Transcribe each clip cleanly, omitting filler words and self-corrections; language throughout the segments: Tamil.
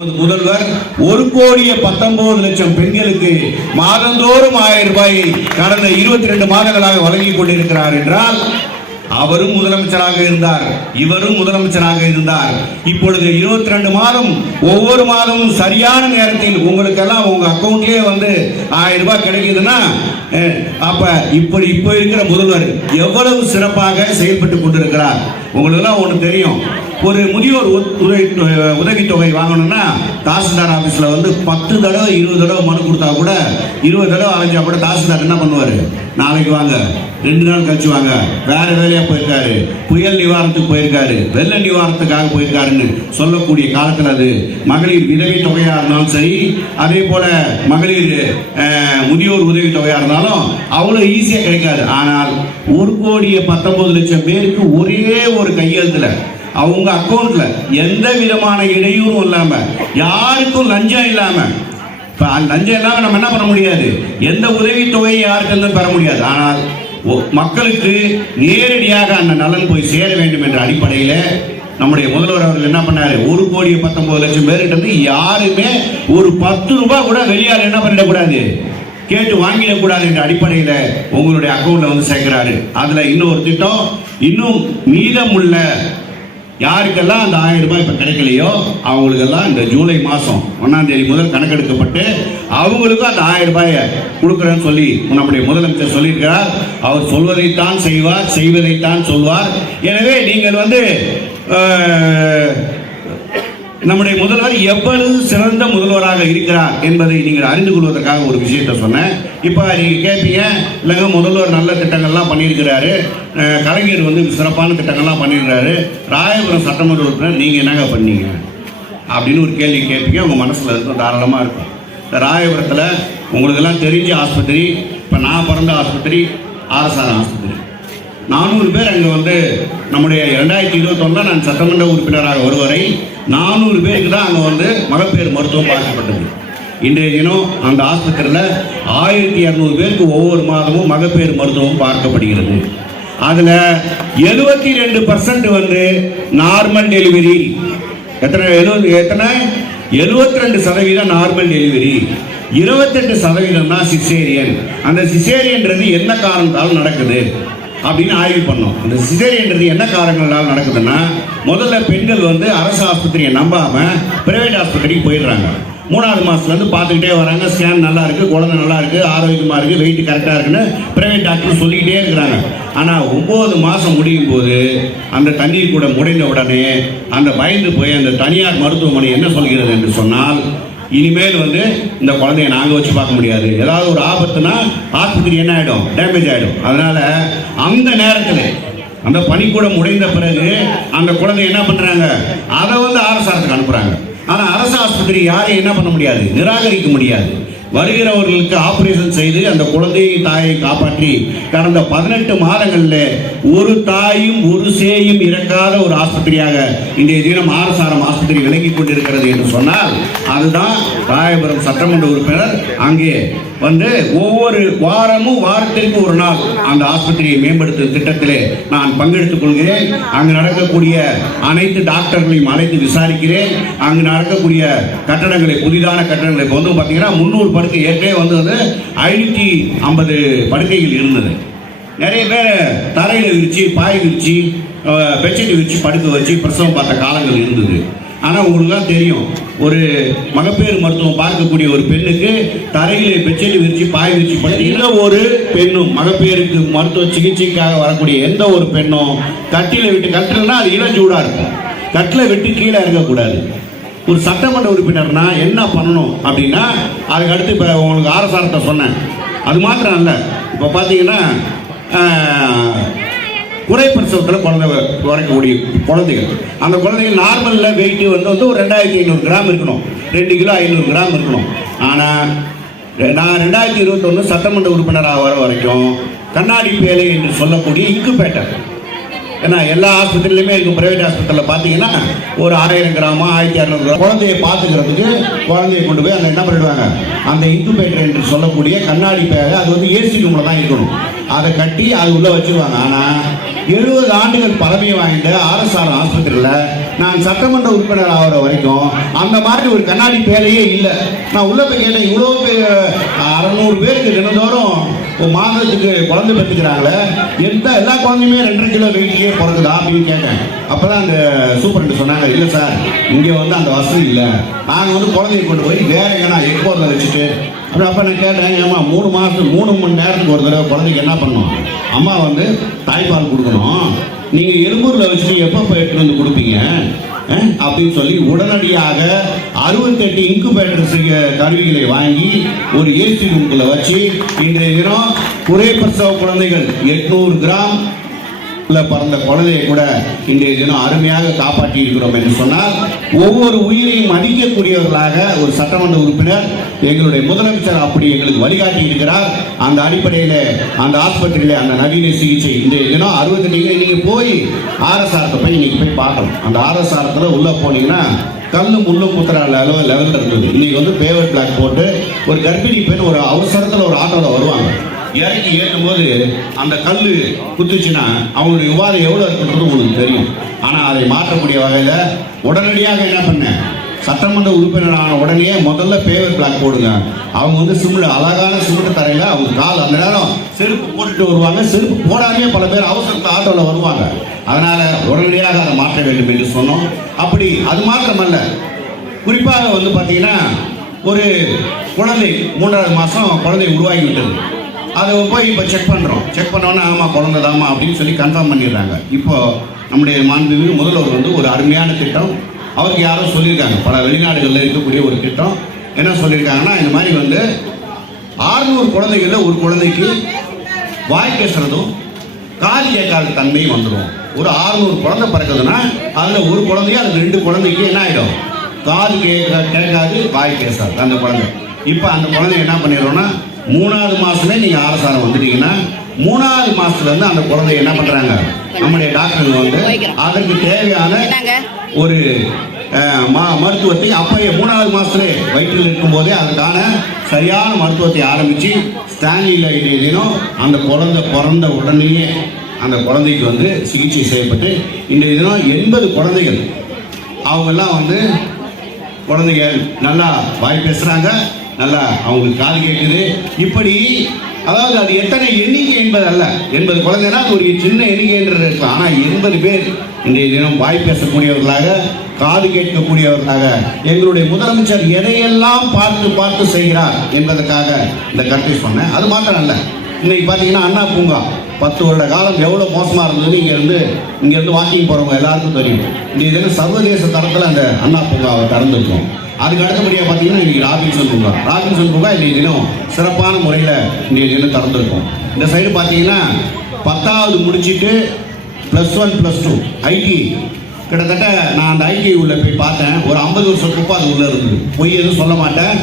முதல்வர் 1,19,00,000 பெண்களுக்கு மாதந்தோறும் 1000 ரூபாயை கடந்த 22 மாதங்களாக வழங்கிக் கொண்டிருக்கிறார் என்றால் அவரும் முதலமைச்சராக இருந்தார், இவரும் முதலமைச்சராக இருந்தார். இப்பொழுது 22 மாதம் ஒவ்வொரு மாதமும் சரியான நேரத்தில் உங்களுக்கெல்லாம் உங்க அக்கௌண்ட்லயே 1000 ரூபாய் கிடைக்குதுன்னா அப்ப இப்ப இருக்கிற முதல்வர் எவ்வளவு சிறப்பாக செயல்பட்டு கொண்டிருக்கிறார். உங்களுக்கு எல்லாம் ஒன்று தெரியும், ஒரு முதியோர் உதவித்தொகை வாங்கணும்னா தாசில்தார் ஆபீஸ்ல 10 தடவை 20 தடவை மனு கொடுத்தா கூட 20 தடவை அலைஞ்சா கூட தாசில்தார் என்ன பண்ணுவாரு, நாளைக்கு வாங்க 2 நாள் கழிச்சு வாங்க, வேற வேலையா போயிருக்காரு, புயல் நிவாரணத்துக்கு போயிருக்காரு, வெள்ள நிவாரணத்துக்காக போயிருக்காருன்னு சொல்லக்கூடிய காலத்தில் அது மகளிர் விதவை தொகையா இருந்தாலும் சரி, அதே போல மகளிர் முதியோர் உதவி தொகையா இருந்தாலும் அவ்வளவு ஈஸியா கிடைக்காது. ஆனால் 1,19,00,000 பேருக்கு ஒரே ஒரு கையெழுத்துல அவங்க அக்கௌண்ட்ல எந்த விதமான இடையூறும் இல்லாம, யாருக்கும் லஞ்சம் இல்லாம, லஞ்சம் இல்லாம நம்ம என்ன பண்ண முடியாது, எந்த உதவி தொகையை யாருக்கு பெற முடியாது. ஆனால் மக்களுக்கு நேரடியாக அந்த நலன் போய் சேர வேண்டும் என்ற அடிப்படையில் நம்முடைய முதல்வர் அவர்கள் என்ன பண்ணாரு, 1,19,00,000 பேருக்கு யாருமே ஒரு 10 ரூபாய் கூட வெளியால் என்ன பண்ணிடக்கூடாது, கேட்டு வாங்கிடக்கூடாது என்ற அடிப்படையில் உங்களுடைய அக்கௌண்ட்ல சேர்க்கிறாரு. அதுல இன்னொரு திட்டம், இன்னும் மீதமுள்ள யாருக்கெல்லாம் அந்த 1000 ரூபாய் இப்ப கிடைக்கலையோ அவங்களுக்கெல்லாம் இந்த ஜூலை மாசம் 1ஆம் தேதி முதல் கணக்கெடுக்கப்பட்டு அவங்களுக்கும் அந்த 1000 ரூபாயை கொடுக்குறேன்னு சொல்லி நம்முடைய முதலமைச்சர் சொல்லியிருக்கிறார். அவர் சொல்வதைத்தான் செய்வார், செய்வதைத்தான் சொல்வார். எனவே நீங்கள் நம்முடைய முதல்வர் எவ்வளவு சிறந்த முதல்வராக இருக்கிறார் என்பதை நீங்கள் அறிந்து கொள்வதற்காக ஒரு விஷயத்தை சொன்னேன். இப்போ நீங்கள் கேட்பீங்க, இல்லைங்க முதல்வர் நல்ல திட்டங்கள்லாம் பண்ணியிருக்கிறாரு, கலைஞர் சிறப்பான திட்டங்கள்லாம் பண்ணியிருக்கிறாரு, ராயபுரம் சட்டமன்ற உறுப்பினர் நீங்கள் என்னங்க பண்ணீங்க அப்படின்னு ஒரு கேள்வி கேட்பீங்க. உங்கள் மனசில் இருக்கும், தாராளமாக இருக்கும். இந்த ராயபுரத்தில் உங்களுக்கெல்லாம் தெரிஞ்ச ஆஸ்பத்திரி, இப்போ நான் பிறந்த ஆஸ்பத்திரி ஆர்எஸ்ஆர் ஆஸ்பத்திரி. 400 பேர் அங்கே நம்முடைய 2021 நான் சட்டமன்ற உறுப்பினராக வருவரை 400 பேருக்கு தான் அங்கே மகப்பேறு மருத்துவம் பார்க்கப்பட்டது. இன்றைய தினம் அந்த ஆஸ்பத்திரியில் 1200 பேருக்கு ஒவ்வொரு மாதமும் மகப்பேறு மருத்துவம் பார்க்கப்படுகிறது. அதில் 72% நார்மல் டெலிவரி. எத்தனை 72% நார்மல் டெலிவரி, 28% தான் சிசேரியன். அந்த சிசேரியன்றது என்ன காரணத்தால் நடக்குது அப்படின்னு ஆய்வு பண்ணோம். இந்த சிசேரியன்றது என்ன காரணங்களால் நடக்குதுன்னா, முதல்ல பெண்கள் அரசு ஆஸ்பத்திரியை நம்பாம பிரைவேட் ஆஸ்பத்திரிக்கு போயிடுறாங்க. 3ஆவது மாசத்துல பார்த்துக்கிட்டே வராங்க, ஸ்கேன் நல்லா இருக்கு, குழந்தை நல்லா இருக்கு, ஆரோக்கியமா இருக்கு, வெயிட் கரெக்டா இருக்குன்னு பிரைவேட் டாக்டர் சொல்லிக்கிட்டே இருக்கிறாங்க. ஆனா 9 மாசம் முடியும் போது அந்த தண்ணீர் கூட முடிந்த உடனே அந்த பயந்து போய் அந்த தனியார் மருத்துவமனை என்ன சொல்கிறது என்று சொன்னால், இனிமேல் இந்த குழந்தைய நாங்க வச்சு பார்க்க முடியாது, ஏதாவது ஒரு ஆபத்துனா ஆஸ்பத்திரி என்ன ஆயிடும், டேமேஜ் ஆயிடும். அதனால அந்த நேரத்தில் அந்த பணிக்கூடம் உடைந்த பிறகு அந்த குழந்தை என்ன பண்றாங்க, அதை ஆர்எஸ்ஆருக்கு அனுப்புறாங்க. ஆனா அரசு ஆஸ்பத்திரி யாரையும் என்ன பண்ண முடியாது, நிராகரிக்க முடியாது. வருகிறவர்களுக்கு ஆபரேஷன் செய்து அந்த குழந்தையை தாயை காப்பாற்றி கடந்த 18 மாதங்களில் ஒரு தாயும் ஒரு சேயும் இறக்காத ஒரு ஆஸ்பத்திரியாக இன்றைய தினம் ஆர்எஸ்ஆர் ஆஸ்பத்திரி விளங்கிக் கொண்டிருக்கிறது என்று சொன்னால், அதுதான் ராயபுரம் சட்டமன்ற உறுப்பினர் அங்கே ஒவ்வொரு வாரமும் வாரத்திற்கு ஒரு நாள் அந்த ஆஸ்பத்திரியை மேம்படுத்தும் திட்டத்திலே நான் பங்கெடுத்துக் கொள்கிறேன். அங்கு நடக்கக்கூடிய அனைத்து டாக்டர்களையும் அழைத்து விசாரிக்கிறேன். அங்கு நடக்கக்கூடிய கட்டடங்களை, புதிதான கட்டடங்களை இப்போ பார்த்தீங்கன்னா 300 படுக்கை, ஏற்கனவே 550 படுக்கைகள் இருந்தது. நிறைய பேர் தரையில் விரிச்சு, பாய் விரிச்சு, பெட்ஷீட் விரிச்சு படுக்க வச்சு பிரசவம் பார்த்த காலங்கள் இருந்தது. ஆனால் உங்களுக்கு தெரியும், ஒரு மகப்பேறு மருத்துவம் பார்க்கக்கூடிய ஒரு பெண்ணுக்கு தரையிலே பெட்ஷீட் விரிச்சு, பாய் விரிச்சு படுத்த ஒரு பெண்ணும், மகப்பேருக்கு மருத்துவ சிகிச்சைக்காக வரக்கூடிய எந்த ஒரு பெண்ணும் கட்டில விட்டு, கட்டில்னா அது இளஞ்சூடா இருக்கும், கட்டில விட்டு கீழே இறங்கக்கூடாது. ஒரு சட்டமன்ற உறுப்பினர்னா என்ன பண்ணணும் அப்படின்னா, அதுக்கு அடுத்து இப்போ உங்களுக்கு ஆர்எஸ்ஆர்ட்ட சொன்னேன். அது மாத்திரம் இல்லை, இப்போ பார்த்தீங்கன்னா குறைப்பிரசவத்தில் குழந்தை வரைக்கக்கூடிய குழந்தைகள், அந்த குழந்தைகள் நார்மலில் வெயிட்டு ஒரு 2500 கிராம் இருக்கணும், 2 கிலோ 500 கிராம் இருக்கணும். ஆனால் நான் 2021 சட்டமன்ற உறுப்பினராக வர வரைக்கும் கண்ணாடி பேலை என்று சொல்லக்கூடிய இன்குபேட்டர், ஏன்னா எல்லா ஆஸ்பத்திரியிலுமே இருக்கும், பிரைவேட் ஹாஸ்பிட்டலில் பார்த்தீங்கன்னா ஒரு 1000 கிராமோ 1600 கிராம் குழந்தையை பார்த்துக்கிறதுக்கு குழந்தையை கொண்டு போய் அந்த என்ன பண்ணிடுவாங்க, அந்த இன்குபேட்டர் என்று சொல்லக்கூடிய கண்ணாடி பேலை, அது ஏசி ரூமில் தான் இருக்கணும், அதை கட்டி அது உள்ள வச்சிருவாங்க. ஆனால் 70 ஆண்டுகள் பழமையை வாங்கிட்டு ஆர்எஸ்ஆர் ஆஸ்பத்திரியில் நான் சட்டமன்ற உறுப்பினர் ஆகிற வரைக்கும் அந்த மாதிரி ஒரு கண்ணாடி பேலையே இல்லை. நான் உள்ள போய் கேட்டேன், இவ்வளோ பேர் 600 பேருக்கு தினந்தோறும் ஒரு மாதத்துக்கு குழந்தை பெற்றுக்கிறாங்களே, எல்லா குழந்தையுமே 2.5 கிலோ வெயிட்லேயே பிறகுதா அப்படின்னு கேட்டேன். அப்போதான் அந்த சூப்பரண்ட் சொன்னாங்க, இல்லை சார் இங்கே வந்து அந்த வசதி இல்லை, நாங்கள் வந்து குழந்தைய கொண்டு போய் வேற எங்கன்னா எக்ஸ்போர்ட்டில் வச்சுட்டு அப்போ நான் கேட்டேன், ஏமா 3 மாதத்துக்கு 3 மணி நேரத்துக்கு ஒரு தடவை குழந்தைக்கு என்ன பண்ணணும், அம்மா வந்து தாய்ப்பால் கொடுக்கணும், நீங்கள் எழும்பூரில் வச்சுட்டு எப்போ எடுத்துட்டு வந்து கொடுப்பீங்க அப்படின்னு சொல்லி உடனடியாக 68 இன்குபேட்டர் கருவிகளை வாங்கி ஒரு ஏசி ரூம்குள்ள வச்சு இன்றைய தினம் குறை பிரசவ குழந்தைகள் 800 கிராம் பிறந்த குழந்தையை கூட இன்றைய தினம் அருமையாக காப்பாற்றி இருக்கிறோம் என்று சொன்னால், ஒவ்வொரு உயிரையும் மதிக்கக்கூடியவர்களாக ஒரு சட்டமன்ற உறுப்பினர் எங்களுடைய முதலமைச்சர் அப்படி எங்களுக்கு வழிகாட்டி இருக்கிறார். அந்த அடிப்படையில் அந்த ஆஸ்பத்திரியில அந்த நவீன சிகிச்சை இன்றைய தினம் 68 நீங்க போய் ஆர்எஸ்ஆர் போய் இன்னைக்கு போய் பார்க்கணும். அந்த ஆர்எஸ்ஆர் உள்ள போனீங்கன்னா கல்லு முள்ளு குத்துற லெவலில் இருந்தது. இன்னைக்கு வந்து பேவர் பிளாக் போட்டு ஒரு கர்ப்பிணி பெண் ஒரு அவசரத்தில் ஒரு ஆட்டோவில் வருவாங்க, இறக்கி ஏற்றும் போது அந்த கல் குத்துச்சுன்னா அவங்களுடைய உபாதை எவ்வளோ இருக்குன்றது உங்களுக்கு தெரியும். ஆனால் அதை மாற்றக்கூடிய வகையில் உடனடியாக என்ன பண்ணேன், சட்டமன்ற உறுப்பினரான உடனே முதல்ல பேவர் பிளாக் போடுங்க. அவங்க வந்து சிமெண்ட் அழகான சிமெண்ட் தரையில் அவங்க கால் அந்த நேரம் செருப்பு போட்டுட்டு வருவாங்க, செருப்பு போடாமே பல பேர் அவசரத்தில் ஆட்டோவில் வருவாங்க. அதனால உடனடியாக அதை மாற்ற வேண்டும் என்று சொன்னோம். அப்படி அது மாத்திரமல்ல, குறிப்பாக வந்து பார்த்தீங்கன்னா ஒரு குழந்தை 3வது மாதம் குழந்தை உருவாகி விட்டது. அதை போய் இப்போ செக் பண்ணுறோம். செக் பண்ணோன்னா ஆமாம் குழந்தைதாமா அப்படின்னு சொல்லி கன்ஃபார்ம் பண்ணிடுறாங்க. இப்போ நம்முடைய மாண்புமிகு முதல்வர் வந்து ஒரு அருமையான திட்டம், அவருக்கு யாரும் சொல்லியிருக்காங்க, பல வெளிநாடுகளில் இருக்கக்கூடிய ஒரு திட்டம். என்ன சொல்லியிருக்காங்கன்னா, இந்த மாதிரி வந்து 600 குழந்தைகளில் ஒரு குழந்தைக்கு வாய் பேசுறதும் காது கேட்காத தன்மையும் வந்துடும். ஒரு 600 குழந்தை பிறக்குதுன்னா அதில் ஒரு குழந்தைய அதுக்கு 2 குழந்தைக்கு என்ன ஆகிடும், காது கேட்காது வாய் பேசாது அந்த குழந்தை. இப்போ அந்த குழந்தை என்ன பண்ணிடுறோம்னா 3வது மாதமே நீங்கள் ஆர்எஸ்ஆர் வந்துட்டீங்கன்னா 3வது மாதத்துலேருந்து அந்த குழந்தைய என்ன பண்ணுறாங்க, நம்முடைய டாக்டர்கள் வந்து அதற்கு தேவையான ஒரு மருத்துவத்தை அப்பயே 3வது மாதத்துலேயே வயிற்றில் இருக்கும்போதே அதுக்கான சரியான மருத்துவத்தை ஆரம்பித்து ஸ்டான்லியில் இன்றைய தினம் அந்த குழந்தை பிறந்த உடனேயே அந்த குழந்தைக்கு வந்து சிகிச்சை செய்யப்பட்டு இன்றைய தினம் 80 குழந்தைகள் அவங்கெல்லாம் வந்து குழந்தைகள் நல்லா வாய் பேசுகிறாங்க, நல்லா அவங்களுக்கு காது கேட்குது. இப்படி அதாவது அது எத்தனை எண்ணிக்கை என்பது அல்ல, 80 குழந்தைனா அது ஒரு சின்ன எண்ணிக்கைன்றது இருக்கலாம். ஆனால் 80 பேர் இன்றைய தினம் வாய் பேசக்கூடியவர்களாக, காது கேட்கக்கூடியவர்களாக எங்களுடைய முதலமைச்சர் எதையெல்லாம் பார்த்து பார்த்து செய்கிறார் என்பதற்காக இந்த கருத்தை சொன்னேன். அது மாத்திரம் அல்ல, இன்னைக்கு பார்த்தீங்கன்னா அண்ணா பூங்கா 10 வருட காலம் எவ்வளோ மோசமாக இருந்தது இங்கேருந்து வாக்கிங் போகிறவங்க எல்லாருக்கும் தெரியும். இன்றைய தினம் சர்வதேச தரத்தில் அந்த அண்ணா பூங்காவை திறந்துருக்கோம். அதுக்கு அடுத்தபடியாக பார்த்தீங்கன்னா இன்றைக்கி ராபின்சன் பூங்கா இன்றைய தினம் சிறப்பான முறையில் இன்றைய தினம் திறந்துருக்கோம். இந்த சைடு பார்த்தீங்கன்னா 10வது முடிச்சுட்டு +1 +2 ஐடி கிட்டத்தட்ட நான் அந்த ஐடி உள்ள போய் பார்த்தேன். ஒரு 50 வருஷம் குப்பை அது உள்ளே இருந்தது. பொய் எதுவும் சொல்ல மாட்டேன்,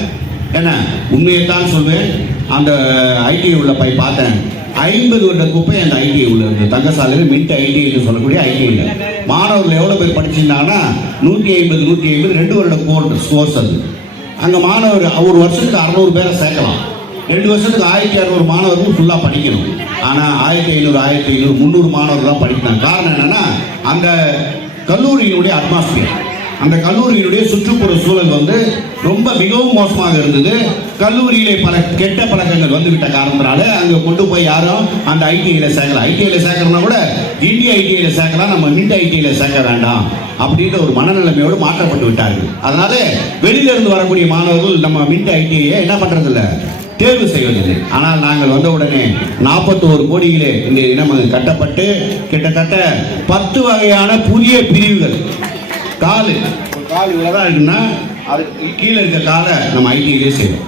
என்ன உண்மையை தான் சொல்வேன். அந்த ஐடி உள்ள போய் பார்த்தேன், 50 வருட குப்பை அந்த ஐடிஐ உள்ள இருக்கு. தங்கசாலையில் மின்ட் ஐடிஐ என்று சொல்லக்கூடிய ஐடிஐ மாணவர்கள் எவ்வளோ பேர் படிச்சிருந்தாங்கன்னா 150 2 வருட கோர்ஸ் அது. அங்கே மாணவர் ஒரு வருஷத்துக்கு 600 பேரை சேர்க்கலாம், 2 வருஷத்துக்கு 1600 மாணவர்கள் ஃபுல்லாக படிக்கணும். ஆனால் 1500 300 மாணவர்கள் தான் படிக்கிறாங்க. காரணம் என்னன்னா அந்த கல்லூரியினுடைய அட்மாஸ்பியர், அந்த கல்லூரியினுடைய சுற்றுப்புற சூழல் வந்து ரொம்ப மிகவும் மோசமாக இருந்தது. கல்லூரியிலே பல கெட்ட பழக்கங்கள் வந்துவிட்ட காரணத்தினால அங்கே கொண்டு போய் யாரும் அந்த ஐடிஐயில் சேர்க்கலாம். ஐடிஐயில் சேர்க்கணும்னா கூட இந்திய ஐடிஐயில் சேர்க்கலாம், நம்ம மின்ட் ஐடிஐயில் சேர்க்க வேண்டாம் அப்படின்ற ஒரு மனநிலைமையோடு மாற்றப்பட்டு விட்டார்கள். அதனால வெளியிலிருந்து வரக்கூடிய மாணவர்கள் நம்ம மின்ட் ஐடிஐயை என்ன பண்றதில்லை, தேர்வு செய்வதில்லை. ஆனால் நாங்கள் வந்த உடனே 41 கோடியிலே இந்த இனம் கட்டப்பட்டு கிட்டத்தட்ட 10 வகையான புதிய பிரிவுகள். கால் இவ்வளோதான் இருக்குன்னா அதுக்கு கீழே இருக்க காலை நம்ம ஐடியிலே செய்வோம்.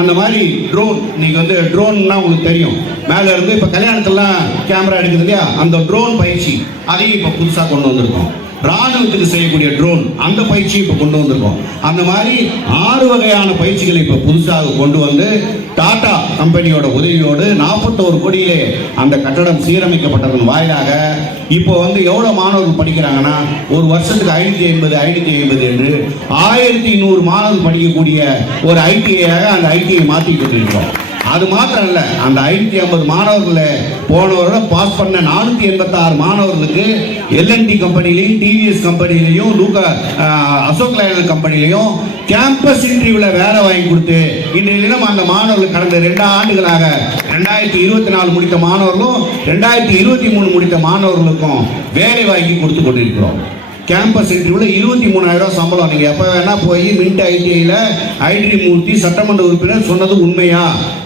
அந்த மாதிரி ட்ரோன், இன்னைக்கு வந்து ட்ரோன்னா உங்களுக்கு தெரியும், மேலே இருந்து இப்போ கல்யாணத்துலாம் கேமரா எடுக்குது இல்லையா, அந்த ட்ரோன் பயிற்சி அதையும் இப்போ புதுசாக கொண்டு வந்திருக்கோம். ராணுவத்துக்கு செய்யக்கூடிய ட்ரோன் அந்த பயிற்சி இப்போ கொண்டு வந்திருக்கோம். அந்த மாதிரி 6 வகையான பயிற்சிகளை இப்போ புதுசாக கொண்டு வந்து டாடா கம்பெனியோட உதவியோடு 41 கோடியிலே அந்த கட்டடம் சீரமைக்கப்பட்டதன் வாயிலாக இப்போ வந்து எவ்வளோ மாணவர்கள் படிக்கிறாங்கன்னா ஒரு வருஷத்துக்கு 550 என்று 1100 மாணவர்கள் படிக்கக்கூடிய ஒரு ஐடிஐயாக அந்த ஐடிஐ மாற்றி கொண்டிருக்கிறோம். அது மாத்திரம் இல்ல, அந்த 550 மாணவர்கள் போன வருடம் பாஸ் பண்ண 486 மாணவர்களுக்கு LNT கம்பெனிலையும், டிவிஎஸ் கம்பெனிலையும், அசோக் லைலண்ட் கம்பெனிலையும் கேம்பஸ் இன்டர்வியூல வேலை வாங்கி கொடுத்து இன்றைய தினம் அந்த மாணவர்கள் கடந்த 2 ஆண்டுகளாக 2024 முடித்த மாணவர்களும் 2023 முடித்த மாணவர்களுக்கும் வேலை வாங்கி கொடுத்து கொண்டிருக்கிறோம். கேம்பஸ் இன்டர்வியூல 23,000 சம்பளம். நீங்க எப்ப வேணா போய் மின்ட் ஐடிஐல ஐடி மூர்த்தி சட்டமன்ற உறுப்பினர் சொன்னது உண்மையா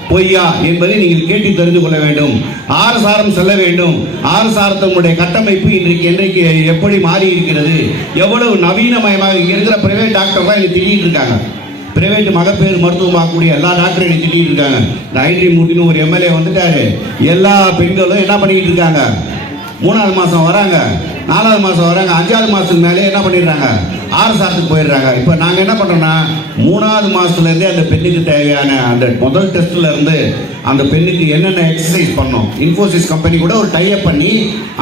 பொய்யா என்பதை நீங்கள் கேட்டு தெரிந்து கொள்ள வேண்டும். ஆர்எஸ்ஆர்எம் செல்ல வேண்டும். ஆர்எஸ்ஆர்எம் கட்டமைப்பு இன்றைக்கு எப்படி மாறி இருக்கிறது, எவ்வளவு நவீனமயமாக இங்க இருக்கிற பிரைவேட் டாக்டர் தான் இன்னைக்கு திட்டிட்டு இருக்காங்க. பிரைவேட் மகப்பேறு மருத்துவம் பார்க்கக்கூடிய எல்லா டாக்டரும் திட்டிட்டு இருக்காங்க. இந்த ஐடி மூர்த்தின்னு ஒரு எம்எல்ஏ வந்துட்டாரு. எல்லா பெண்களும் என்ன பண்ணிட்டு இருக்காங்க, 3வது மாசம் வராங்க, 4வது மாசம் வராங்க, 5வது மாசத்துக்கு மேலே என்ன பண்ணிடுறாங்க, ஆர்எஸ்ஆர்க்கு போயிடுறாங்க. இப்போ நாங்கள் என்ன பண்ணுறோம்னா 3வது மாசத்துலேருந்தே அந்த பெண்ணுக்கு தேவையான அந்த முதல் டெஸ்ட்ல இருந்து அந்த பெண்ணுக்கு என்னென்ன எக்ஸசைஸ் பண்ணணும், இன்ஃபோசிஸ் கம்பெனி கூட ஒரு டைப் பண்ணி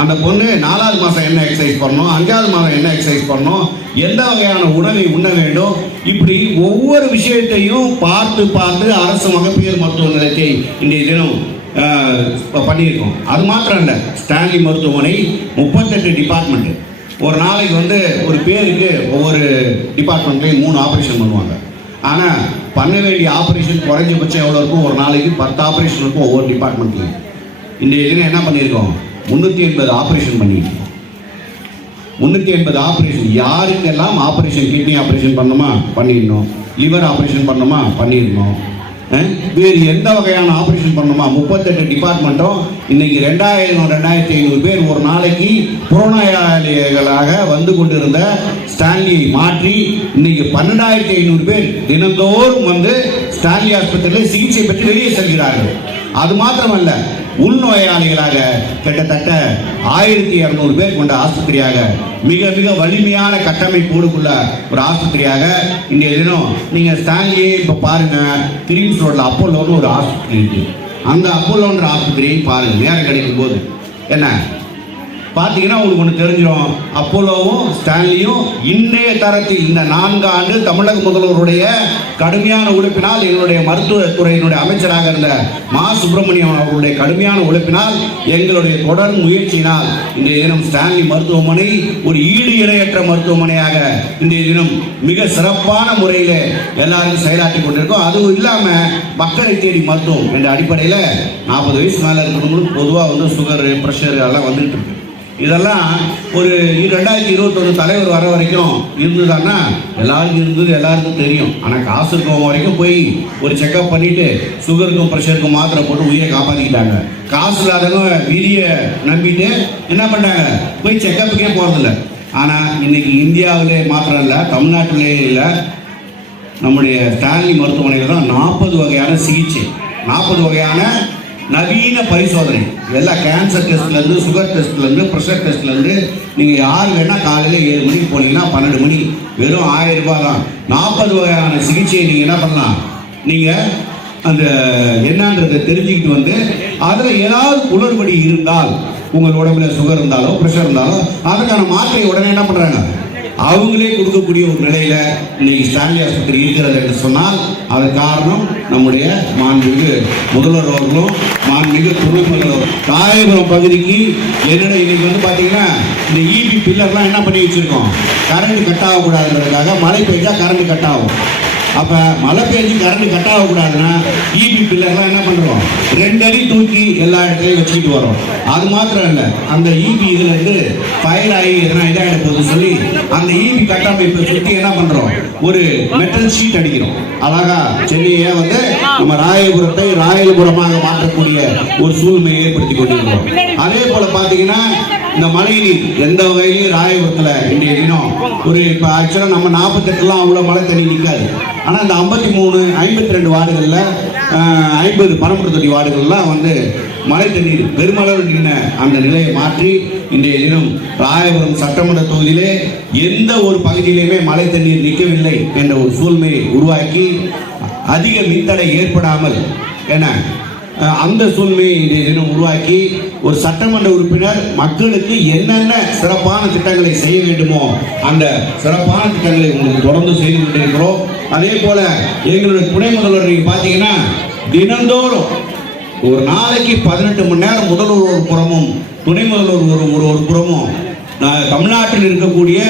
அந்த பொண்ணு 4வது மாதம் என்ன எக்ஸசைஸ் பண்ணணும், 5வது மாதம் என்ன எக்ஸசைஸ் பண்ணணும், எந்த வகையான உணவை உண்ண வேண்டும், இப்படி ஒவ்வொரு விஷயத்தையும் பார்த்து பார்த்து அரசு மகப்பேறு மருத்துவ நிலையத்தை இன்றைய தினம் பண்ணியிருக்கோம். அது மாத்திரம் இல்லை, ஸ்டான்லி மருத்துவமனை 38 டிபார்ட்மெண்ட். ஒரு நாளைக்கு ஒரு பேருக்கு ஒவ்வொரு டிபார்ட்மெண்ட்லையும் 3 ஆப்ரேஷன் பண்ணுவாங்க. ஆனால் பண்ண வேண்டிய ஆப்ரேஷன் குறைஞ்சபட்சம் எவ்வளோ இருக்கும், ஒரு நாளைக்கு 10 ஆப்ரேஷன் இருக்கும் ஒவ்வொரு டிபார்ட்மெண்ட்லையும். இன்றைய தினம் என்ன பண்ணியிருக்கோம், 380 ஆப்ரேஷன் பண்ணியிருக்கோம். 380 ஆப்ரேஷன். யாருக்கெல்லாம் ஆப்ரேஷன், கிட்னி ஆப்ரேஷன் பண்ணணுமா பண்ணிடணும், லிவர் ஆப்ரேஷன் பண்ணணுமா பண்ணிடணும், வேறு எந்த வகையான ஆபரேஷன் பண்ணணுமா 38 டிபார்ட்மெண்ட்டும் இன்னைக்கு 2,500 பேர் ஒரு நாளைக்கு புறநோயாளிகளாக வந்து கொண்டிருந்த ஸ்டான்லியை மாற்றி இன்னைக்கு 12,500 பேர் தினந்தோறும் வந்து ஸ்டான்லி ஆஸ்பத்திரியில் சிகிச்சை பெற்று வெளியே செல்கிறார்கள். அது மாத்திரமல்ல, உள்நோயாளிகளாக கிட்டத்தட்ட 1,200 பேர் கொண்ட ஆஸ்பத்திரியாக, மிக மிக வலிமையான கட்டமைப்போடு உள்ள ஒரு ஆஸ்பத்திரியாக இன்றைய தினம் நீங்க ஸ்டான்லியே இப்ப பாருங்க. கிரீம்ஸ் ரோட்ல அப்போலோன்னு ஒரு ஆஸ்பத்திரி இருக்கு. அந்த அப்போலோன்ற ஆஸ்பத்திரியை பாருங்க, நேரம் கிடைக்கும் போது என்ன பார்த்தீங்கன்னா உங்களுக்கு ஒன்று தெரிஞ்சிடும். அப்போலோவும் ஸ்டான்லியும் இன்றைய தரத்தில் இந்த 4 ஆண்டு தமிழக முதல்வருடைய கடுமையான உழைப்பினால், எங்களுடைய மருத்துவத்துறையினுடைய அமைச்சராக இருந்த மா சுப்பிரமணியம் அவர்களுடைய கடுமையான உழைப்பினால், எங்களுடைய தொடர் முயற்சியினால் இன்றைய தினம் ஸ்டான்லி மருத்துவமனை ஒரு ஈடு இணையற்ற மருத்துவமனையாக இன்றைய தினம் மிக சிறப்பான முறையில் எல்லாரும் செயலாற்றி கொண்டிருக்கோம். அதுவும் இல்லாமல் மக்களை தேடி மருத்துவம் என்ற அடிப்படையில் 40 வயசு மேலே இருக்கிறவங்களுக்கு பொதுவாக சுகர், ப்ரெஷர் எல்லாம் வந்துட்டு இருக்கு. இதெல்லாம் ஒரு 2021 தலைவர் வர வரைக்கும் இருந்ததுன்னா எல்லாருக்கும் இருந்தது, எல்லாருக்கும் தெரியும். ஆனால் காசு இருக்கவங்க வரைக்கும் போய் ஒரு செக்அப் பண்ணிட்டு சுகருக்கும் ப்ரெஷருக்கும் மாத்திரை போட்டு உயிரை காப்பாற்றிக்கிட்டாங்க. காசு இல்லாதவங்க விதியை நம்பிட்டு என்ன பண்ணாங்க, போய் செக்கப்புக்கே போகிறதில்ல. ஆனால் இன்னைக்கு இந்தியாவிலே மாத்திரம் இல்லை, தமிழ்நாட்டிலே இல்லை, நம்முடைய ஸ்டான்லி மருத்துவமனையில் தான் 40 வகையான சிகிச்சை, 40 வகையான நவீன பரிசோதனை, எல்லாம் கேன்சர் டெஸ்ட்லேருந்து, சுகர் டெஸ்ட்லேருந்து, ப்ரெஷர் டெஸ்ட்லேருந்து. நீங்கள் யார் வேணால் காலையில் 7 மணிக்கு போனீங்கன்னா 12 மணி, வெறும் 1000 ரூபாய் தான். 40 வகையான சிகிச்சையை நீங்கள் என்ன பண்ணலாம், நீங்கள் அந்த என்னன்றதை தெரிஞ்சுக்கிட்டு வந்து அதில் ஏதாவது குளறுபடி இருந்தால், உங்கள் உடம்புல சுகர் இருந்தாலோ ப்ரெஷர் இருந்தாலோ அதுக்கான மாத்திரை உடனே என்ன பண்ணுறாங்க, அவங்களே கொடுக்கக்கூடிய ஒரு நிலையில இன்னைக்கு ஸ்டான்லி ஆஸ்பத்திரி இருக்கிறது என்று சொன்னால் அது காரணம் நம்முடைய மாண்புமிகு முதல்வர் அவர்களும் மாண்புமிகு துணை முதல்வர். ராயபுரம் பகுதிக்கு என்னோட இன்னைக்கு பாத்தீங்கன்னா இந்த இபி பில்லர்லாம் என்ன பண்ணி வச்சிருக்கோம், கரண்ட் கட் ஆகக்கூடாதுன்றதுக்காக மழை பெய்ஞ்சா கரண்ட் கட் ஆகும். அப்ப மழை பெய்ஞ்சு கரண்ட் கட் ஆகக்கூடாதுன்னா இபி பில்லர்லாம் என்ன பண்றோம், 2 அடி தூக்கி எல்லா இடத்துலையும் வச்சுக்கிட்டு வரோம். அது மாத்திரம் இல்லை, அந்த இபி இதுல இருந்து ஃபயர் ஆகி எதனா இதாகிட போகுதுன்னு சொல்லி அந்த இபி கட்டமைப்பை சுற்றி என்ன பண்றோம், ஒரு மெட்டல் ஷீட் அடிக்கிறோம். அழகா சென்னையை நம்ம ராயபுரத்தை ராயபுரமாக மாற்றக்கூடிய ஒரு சூழ்நிலையை ஏற்படுத்தி கொண்டிருக்கிறோம். அதே போல பாத்தீங்கன்னா இந்த மழை நீர் எந்த வகையிலும் ராயபுரத்தில் இன்றைய தினம் ஒரு இப்போ ஆக்சுவலாக நம்ம 48லாம் அவ்வளோ மழை தண்ணி நிற்காது. ஆனால் இந்த 53, 52 வார்டுகளில் 50 பரம்பரை தொட்டி வார்டுகள்லாம் மழை தண்ணீர் பெருமளவு நின்ன அந்த நிலையை மாற்றி இன்றைய தினம் ராயபுரம் சட்டமன்ற தொகுதியிலே எந்த ஒரு பகுதியிலுமே மழை தண்ணீர் நிற்கவில்லை என்ற ஒரு சூழ்நிலையை உருவாக்கி அதிக மின்தடை ஏற்படாமல் என அந்த சூழ்நிலையை இன்றைய தினம் உருவாக்கி ஒரு சட்டமன்ற உறுப்பினர் மக்களுக்கு என்னென்ன சிறப்பான திட்டங்களை செய்ய வேண்டுமோ அந்த சிறப்பான திட்டங்களை உங்களுக்கு தொடர்ந்து செய்து கொண்டிருக்கிறோம். அதே போல எங்களுடைய துணை முதல்வர் நீங்க பாத்தீங்கன்னா தினந்தோறும் ஒரு நாளைக்கு 18 மணி நேரம் முதல்வர் ஒரு புறமும் துணை முதல்வர் ஒரு புறமும் தமிழ்நாட்டில் இருக்கக்கூடிய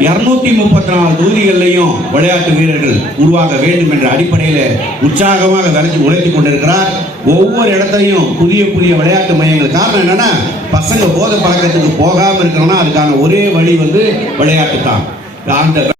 234 தொகுதிகளிலையும் விளையாட்டு வீரர்கள் உருவாக வேண்டும் என்ற அடிப்படையில் உற்சாகமாக உழைத்து கொண்டிருக்கிறார். ஒவ்வொரு இடத்தையும் புதிய புதிய விளையாட்டு மையங்கள். காரணம் என்னன்னா, பசங்க போதை பழக்கத்துக்கு போகாமல் இருக்கணும்னா அதுக்கான ஒரே வழி விளையாட்டு தான். அந்த